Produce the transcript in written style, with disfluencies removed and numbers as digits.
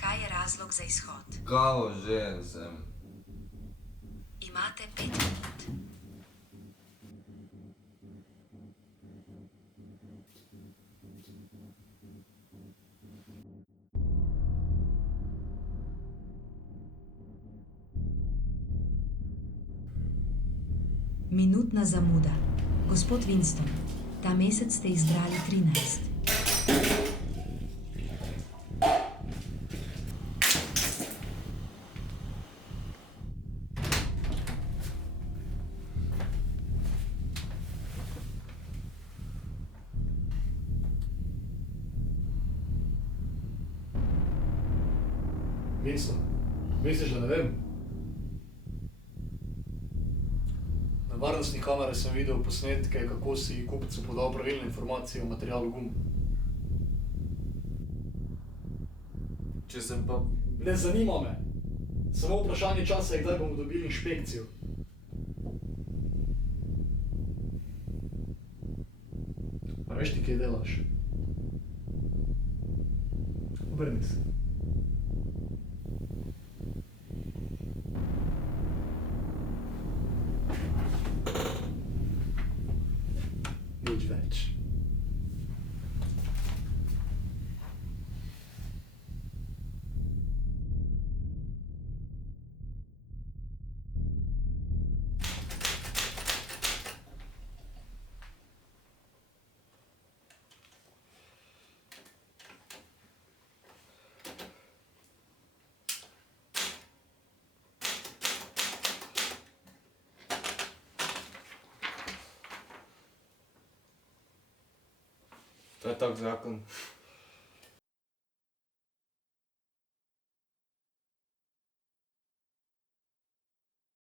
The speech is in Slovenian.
Kaj je razlog za izhod? Kavo žejen sem. Imate 5 minut. Minutna zamuda. Gospod Winston, ta mesec ste izbrali 13. Winston, misliš, da ne vem? Na varnostnih kamerah sem videl posnetke, kako si kupcu podal pravilne informacije o materialu gum. Če sem pa... Ne zanima me. Samo vprašanje časa je, kdaj bomo dobili inšpekcijo. A veš ti, kaj delaš? Obrni se. Nič več. To je tak zakon.